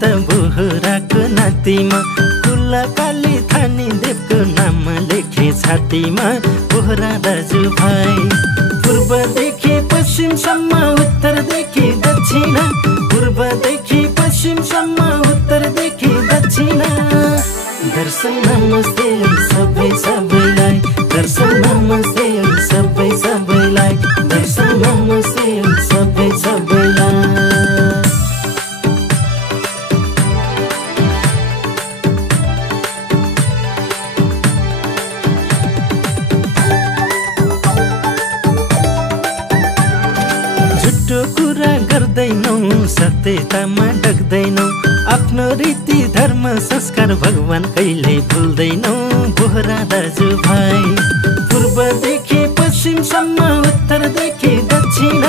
त बोहराको नातिमा कुला काली थानी देवको नाम लेखे छातीमा बोहरा दाजुभाइ पूर्वदेखि पश्चिमसम्म उत्तरदेखि दक्षिण पूर्वदेखि पश्चिमसम्म उत्तरदेखि दक्षिण दर्शन नमस्ते सबै सबैलाई दर्शन नमस्ते सबै सबैलाई दर्शन नमस्ते सबै सबैलाई झुटो कुरा गर्दैनौ सत्यतामा डग्दैनौ आफ्नो रीति धर्म संस्कार भगवान कहिले भुल्दैनौ बोहरा दाजुभाइ पूर्वदेखि पश्चिमसम्म उत्तरदेखि दक्षिण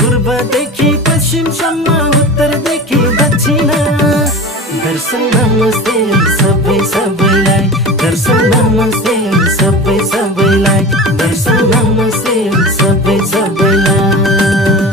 पूर्वदेखि पश्चिमसम्म उत्तरदेखि दक्षिण दर्शन नमस्ते सबै सबैलाई दर्शन नमस्ते सबै सबैलाई दर्शन नमस्ते सबै सबैलाई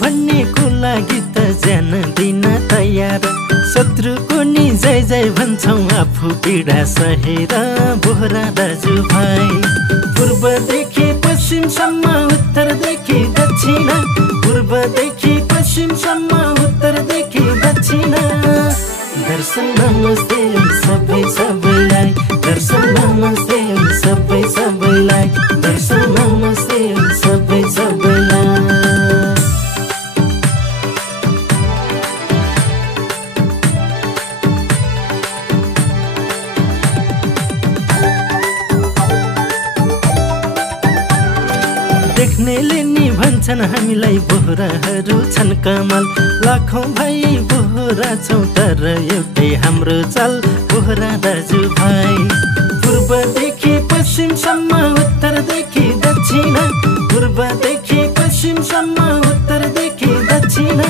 भन्नेको लागि त ज्यान दिन तयार शत्रुको नि जय जय भन्छौ आफू पीडा सहेर बोहरा दाजुभाइ पूर्वदेखि पश्चिमसम्म उत्तरदेखि दक्षिण पूर्वदेखि पश्चिमसम्म उत्तरदेखि दक्षिण दर्शन नमस्ते सबै सबैलाई दर्शन नमस्ते सबै सबैलाई दर्शन नमस्ते सबै सबैलाई देख्नेले नि भन्छन् हामीलाई बोहराहरू छन् कमाल लाखौं भाइ बोहरा छौं तर एउटै हाम्रो चाल बोहरा दाजुभाइ पूर्वदेखि पश्चिमसम्म उत्तरदेखि दक्षिण पूर्वदेखि पश्चिमसम्म उत्तरदेखि दक्षिण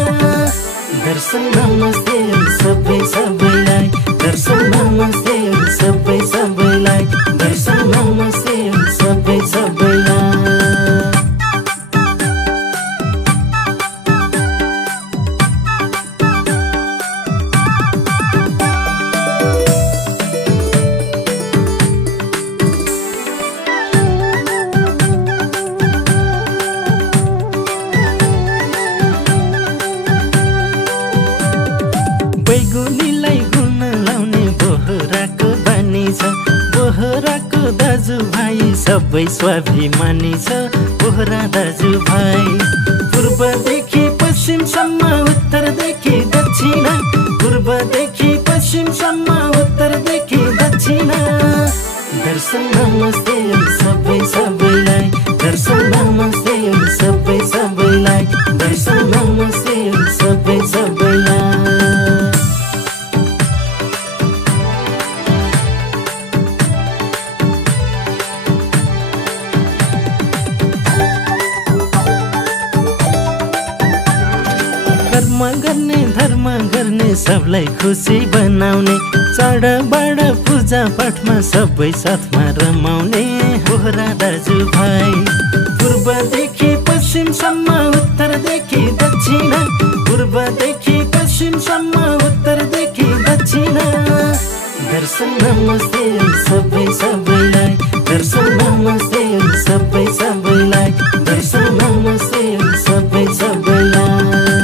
दर्शन नमस्ते सबै सबैलाई दर्शन नमस्ते सबै सबैलाई दर्शन नमस्ते सबै सबैलाई बैगुनीलाई गुण लाउने बोहराको बानी छ बोहराको दाजुभाइ सबै स्वाभिमानी छ बोहरा दाजुभाइ पूर्वदेखि पश्चिमसम्म उत्तरदेखि दक्षिण पूर्वदेखि पश्चिमसम्म उत्तरदेखि दक्षिण दर्शन नमस्ते सबै सबैलाई दर्शन नमस्ते सबै सबैलाई दर्शन नमस्ते सबै सबैलाई कर्म गर्ने धर्म गर्ने सबलाई खुसी बनाउने चाडबाड पूजा पाठमा सबै साथमा रमाउने बोहरा दाजुभाइ पूर्वदेखि पश्चिमसम्म उत्तरदेखि दक्षिण पूर्वदेखि पश्चिमसम्म उत्तरदेखि दक्षिण दर्शन नमस्ते सबै सबैलाई दर्शन नमस्ते सबै सबैलाई दर्शन नमस्ते सबै सबैलाई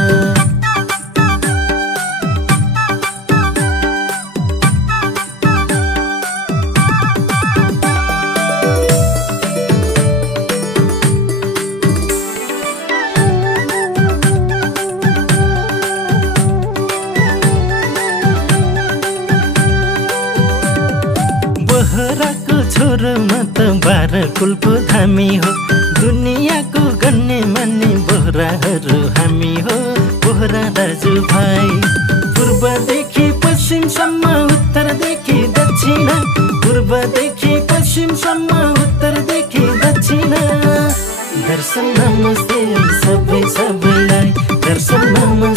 बोहराको छोरोमा त बाह्र कुलको धामी हो दुनियाँको गन्ने मान्ने बोहराहरू हामी हो बोहरा दाजुभाइ पूर्वदेखि पश्चिमसम्म उत्तरदेखि दक्षिण पूर्वदेखि पश्चिमसम्म उत्तरदेखि दक्षिण दर्शन नमस्ते सबै सबैलाई दर्शन नमस्ते